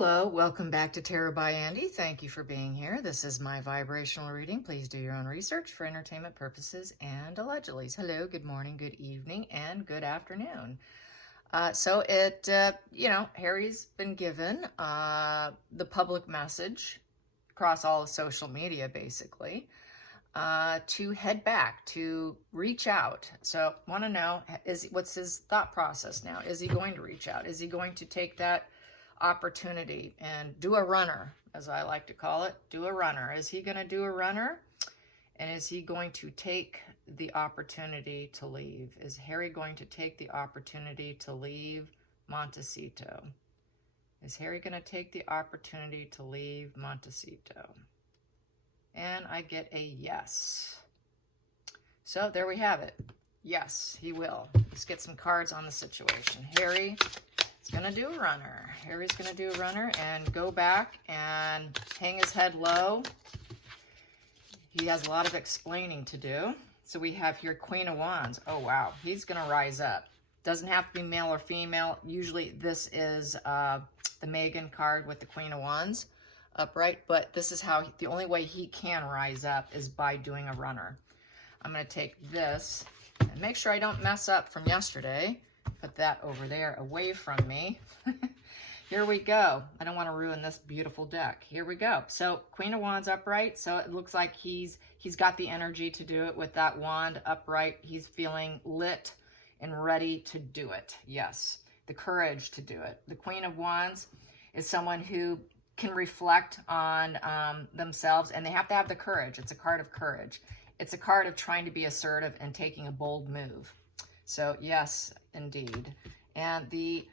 Hello, welcome back to Tarot by Andy. Thank you for being here. This is my vibrational reading. Please do your own research for entertainment purposes and allegedly. Hello, good morning, good evening, and good afternoon. Harry's been given the public message across all of social media, basically, to head back, to reach out. So want to know, what's his thought process now? Is he going to reach out? Is he going to take that opportunity and do a runner, as I like to call it? Do a runner. Is he going to do a runner? And is he going to take the opportunity to leave? Is Harry going to take the opportunity to leave Montecito? Is Harry going to take the opportunity to leave Montecito? And I get a yes. So there we have it. Yes, he will. Let's get some cards on the situation. Harry is going to do a runner. Harry's going to do a runner and go back and hang his head low. He has a lot of explaining to do. So we have here Queen of Wands. Oh, wow. He's going to rise up. Doesn't have to be male or female. Usually this is the Megan card with the Queen of Wands upright. But this is how, the only way he can rise up is by doing a runner. I'm going to take this and make sure I don't mess up from yesterday. Put that over there away from me. Here we go. I don't want to ruin this beautiful deck. Here we go. So Queen of Wands upright. So it looks like he's got the energy to do it with that wand upright. He's feeling lit and ready to do it. Yes, the courage to do it. The Queen of Wands is someone who can reflect on themselves, and they have to have the courage. It's a card of courage. It's a card of trying to be assertive and taking a bold move. So yes, indeed. And the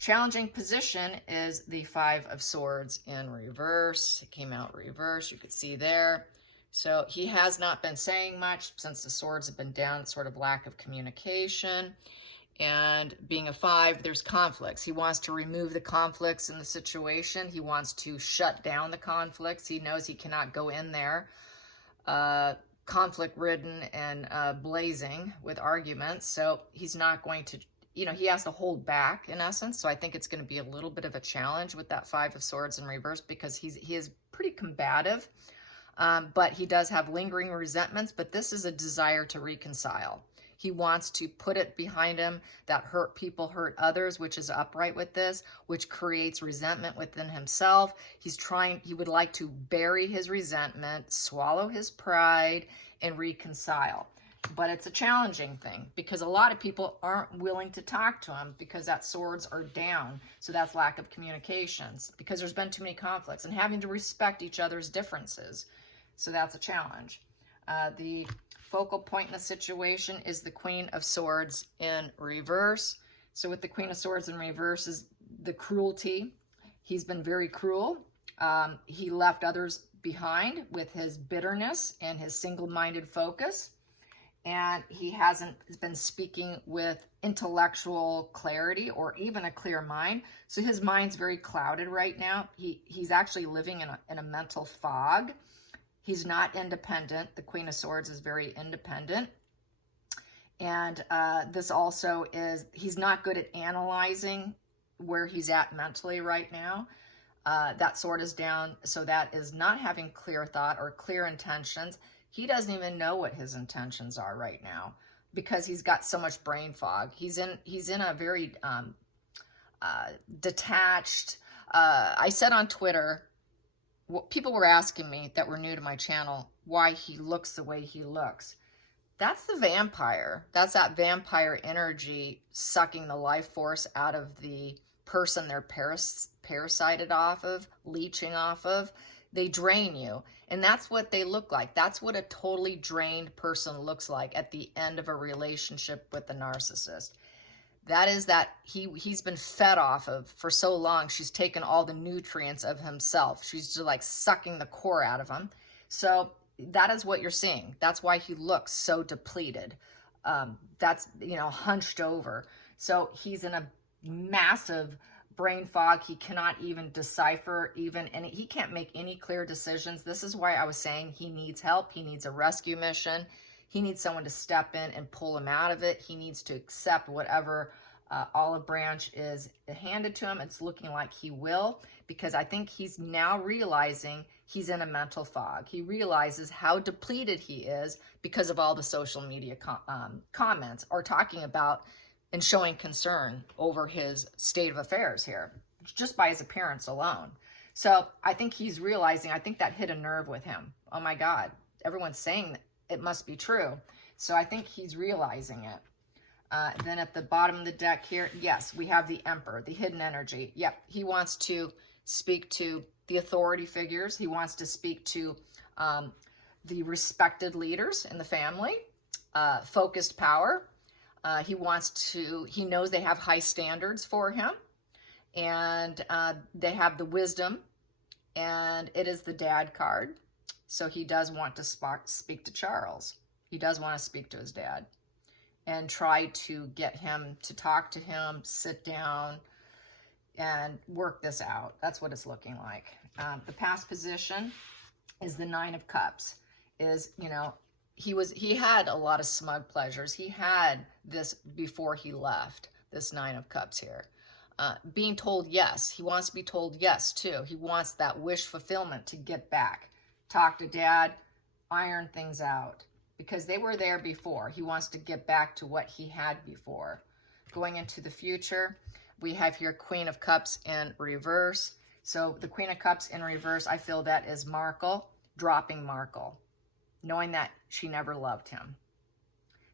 challenging position is the Five of Swords in reverse. It came out reverse, you could see there. So he has not been saying much since the swords have been down, sort of lack of communication. And being a five, there's conflicts. He wants to remove the conflicts in the situation. He wants to shut down the conflicts. He knows he cannot go in there conflict-ridden and blazing with arguments. So he's not going to, he has to hold back in essence. So I think it's going to be a little bit of a challenge with that Five of Swords in reverse, because he is pretty combative, but he does have lingering resentments. But this is a desire to reconcile. He wants to put it behind him that hurt people hurt others, which is upright with this, which creates resentment within himself. He would like to bury his resentment, swallow his pride, and reconcile. But it's a challenging thing because a lot of people aren't willing to talk to him because that swords are down. So that's lack of communications because there's been too many conflicts and having to respect each other's differences. So that's a challenge. The focal point in the situation is the Queen of Swords in reverse. So with the Queen of Swords in reverse is the cruelty. He's been very cruel. He left others behind with his bitterness and his single-minded focus. And he hasn't been speaking with intellectual clarity or even a clear mind. So his mind's very clouded right now. He's actually living in a mental fog. He's not independent. The Queen of Swords is very independent. And this also is, he's not good at analyzing where he's at mentally right now. That sword is down, so that is not having clear thought or clear intentions. He doesn't even know what his intentions are right now because he's got so much brain fog. He's in a very detached, I said on Twitter, people were asking me that were new to my channel why he looks the way he looks. That's the vampire. That's that vampire energy sucking the life force out of the person they're parasited off of, leeching off of. They drain you. And that's what they look like. That's what a totally drained person looks like at the end of a relationship with the narcissist. That is that he's been fed off of for so long. She's taken all the nutrients of himself. She's just like sucking the core out of him. So that is what you're seeing. That's why he looks so depleted. That's, hunched over. So he's in a massive brain fog. He cannot even decipher and he can't make any clear decisions. This is why I was saying he needs help. He needs a rescue mission. He needs someone to step in and pull him out of it. He needs to accept whatever olive branch is handed to him. It's looking like he will, because I think he's now realizing he's in a mental fog. He realizes how depleted he is because of all the social media comments or talking about and showing concern over his state of affairs here, just by his appearance alone. So I think he's realizing, I think that hit a nerve with him. Oh my God, everyone's saying it must be true. So I think he's realizing it. Then at the bottom of the deck here, yes, we have the Emperor, the hidden energy. Yep, he wants to speak to the authority figures. He wants to speak to the respected leaders in the family, focused power. He knows they have high standards for him, and they have the wisdom, and it is the Dad card. So he does want to speak to Charles. He does want to speak to his dad and try to get him to talk to him, sit down, and work this out. That's what it's looking like. The past position is the Nine of Cups. He had a lot of smug pleasures. He had this before he left, this Nine of Cups here. Being told yes. He wants to be told yes, too. He wants that wish fulfillment to get back. Talk to Dad, iron things out, because they were there before. He wants to get back to what he had before. Going into the future, we have here Queen of Cups in reverse. So the Queen of Cups in reverse, I feel that is Markle, dropping Markle, knowing that she never loved him,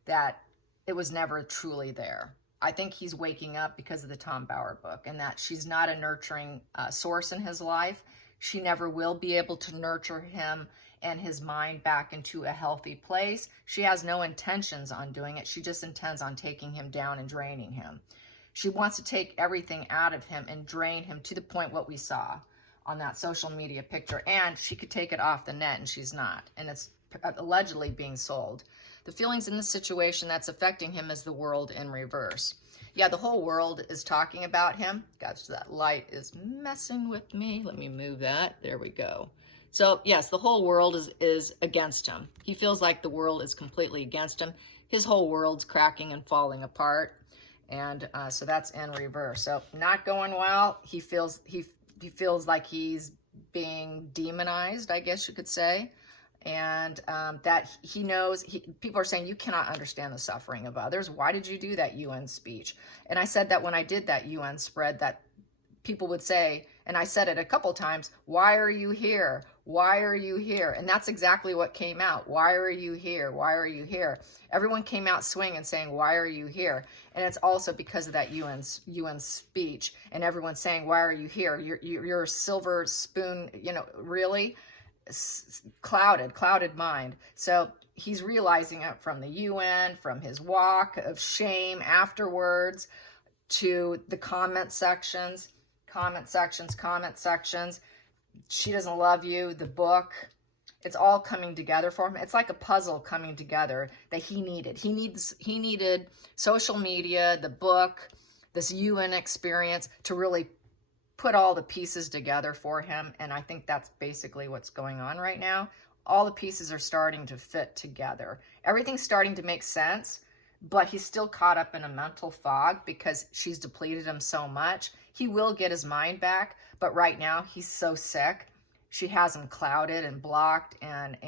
that it was never truly there. I think he's waking up because of the Tom Bauer book, and that she's not a nurturing source in his life. She never will be able to nurture him and his mind back into a healthy place. She has no intentions on doing it. She just intends on taking him down and draining him. She wants to take everything out of him and drain him to the point what we saw on that social media picture. And she could take it off the net, and she's not. And it's allegedly being sold. The feelings in the situation that's affecting him is the World in reverse. Yeah, the whole world is talking about him. Gosh, that light is messing with me. Let me move that. There we go. So yes, the whole world is against him. He feels like the world is completely against him. His whole world's cracking and falling apart. And so that's in reverse. So not going well. He feels like he's being demonized, I guess you could say. And that he knows, people are saying, you cannot understand the suffering of others. Why did you do that UN speech? And I said that when I did that UN spread, that people would say, and I said it a couple times, why are you here? Why are you here? And that's exactly what came out. Why are you here? Why are you here? Everyone came out swinging saying, why are you here? And it's also because of that UN speech, and everyone's saying, why are you here? You're a silver spoon, really? Clouded mind. So he's realizing it from the UN, from his walk of shame afterwards, to the comment sections. She doesn't love you, the book. It's all coming together for him. It's like a puzzle coming together that he needed. He needed social media, the book, this UN experience to really put all the pieces together for him. And I think that's basically what's going on right now. All the pieces are starting to fit together. Everything's starting to make sense, but he's still caught up in a mental fog because she's depleted him so much. He will get his mind back, but right now he's so sick. She has him clouded and blocked and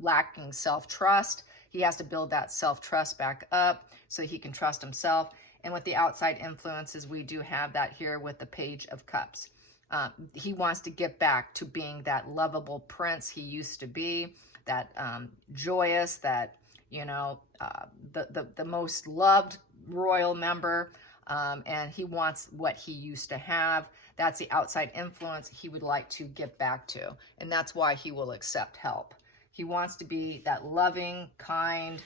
lacking self-trust. He has to build that self-trust back up so he can trust himself. And with the outside influences, we do have that here with the Page of Cups. He wants to get back to being that lovable prince he used to be, that joyous, that, the most loved royal member. And he wants what he used to have. That's the outside influence he would like to get back to. And that's why he will accept help. He wants to be that loving, kind,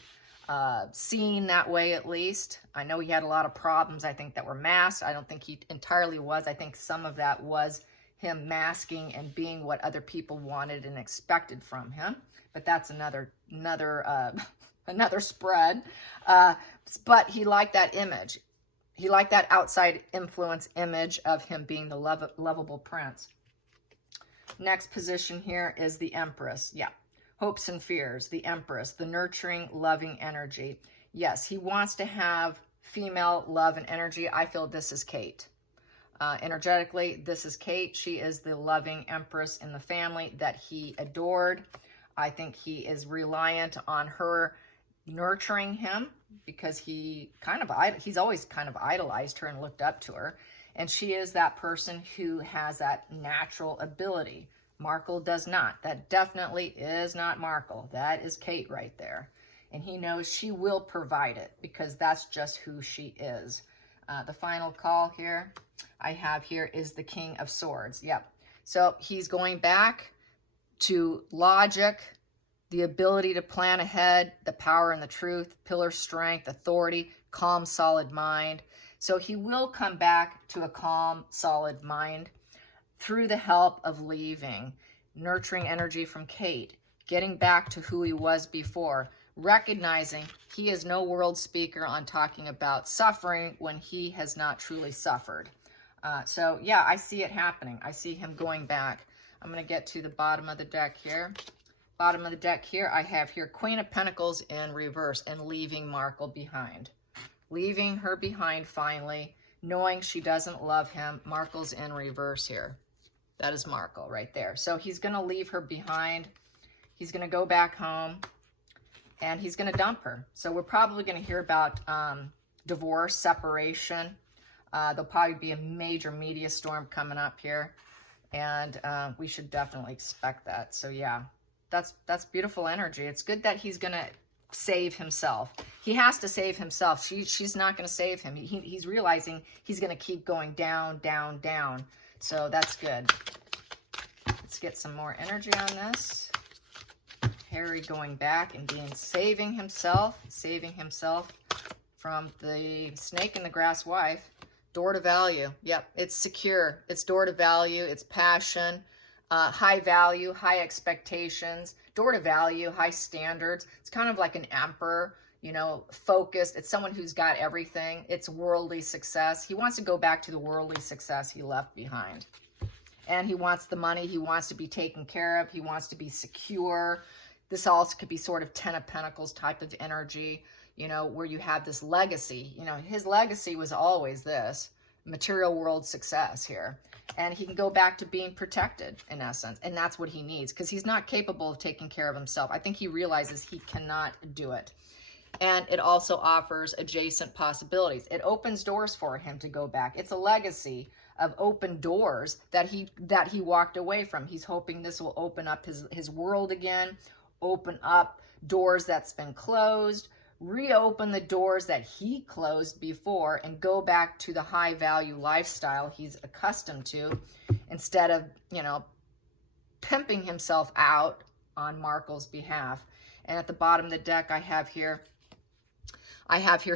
seen that way at least. I know he had a lot of problems, I think, that were masked. I don't think he entirely was. I think some of that was him masking and being what other people wanted and expected from him. But that's another spread. But he liked that image. He liked that outside influence image of him being the lovable prince. Next position here is the Empress. Yeah. Hopes and fears, the Empress, the nurturing, loving energy. Yes, he wants to have female love and energy, I feel this is Kate. Energetically, this is Kate. She is the loving empress in the family that he adored. I think he is reliant on her nurturing him because he's always kind of idolized her and looked up to her. And she is that person who has that natural ability. Markle does not. That definitely is not Markle. That is Kate right there. And he knows she will provide it because that's just who she is. The final call here I have here is the King of Swords. Yep. So he's going back to logic, the ability to plan ahead, the power and the truth, pillar strength, authority, calm, solid mind. So he will come back to a calm, solid mind through the help of leaving, nurturing energy from Kate, getting back to who he was before, recognizing he is no world speaker on talking about suffering when he has not truly suffered. So yeah, I see it happening. I see him going back. I'm going to get to the bottom of the deck here. Bottom of the deck here, I have here Queen of Pentacles in reverse and leaving Markle behind. Leaving her behind finally, knowing she doesn't love him. Markle's in reverse here. That is Markle right there. So he's going to leave her behind. He's going to go back home and he's going to dump her. So we're probably going to hear about divorce, separation. There'll probably be a major media storm coming up here. And we should definitely expect that. So yeah, that's beautiful energy. It's good that he's going to save himself. He has to save himself. She's not going to save him. He's realizing he's going to keep going down, down, down. So that's good. Let's get some more energy on this. Harry going back and saving himself from the snake in the grass wife. Door to value. Yep, it's secure. It's door to value. It's passion. High value, high expectations. Door to value, high standards. It's kind of like an emperor, you know, focused. It's someone who's got everything. It's worldly success. He wants to go back to the worldly success he left behind. And he wants the money. He wants to be taken care of. He wants to be secure. This also could be sort of Ten of Pentacles type of energy, you know, where you have this legacy. You know, his legacy was always this material world success here. And he can go back to being protected in essence. And that's what he needs because he's not capable of taking care of himself. I think he realizes he cannot do it. And it also offers adjacent possibilities. It opens doors for him to go back. It's a legacy of open doors that he walked away from. He's hoping this will open up his world again, open up doors that's been closed, reopen the doors that he closed before, and go back to the high value lifestyle he's accustomed to instead of, you know, pimping himself out on Markle's behalf. And at the bottom of the deck, I have here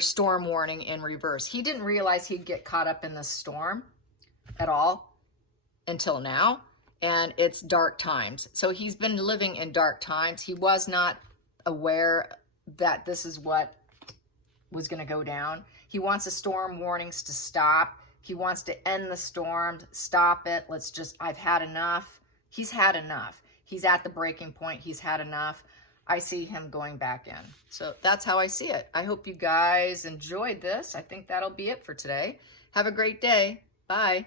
storm warning in reverse. He didn't realize he'd get caught up in this storm at all until now. And it's dark times. So he's been living in dark times. He was not aware that this is what was going to go down. He wants the storm warnings to stop. He wants to end the storms, stop it. I've had enough. He's had enough. He's at the breaking point. He's had enough. I see him going back in. So that's how I see it. I hope you guys enjoyed this. I think that'll be it for today. Have a great day. Bye.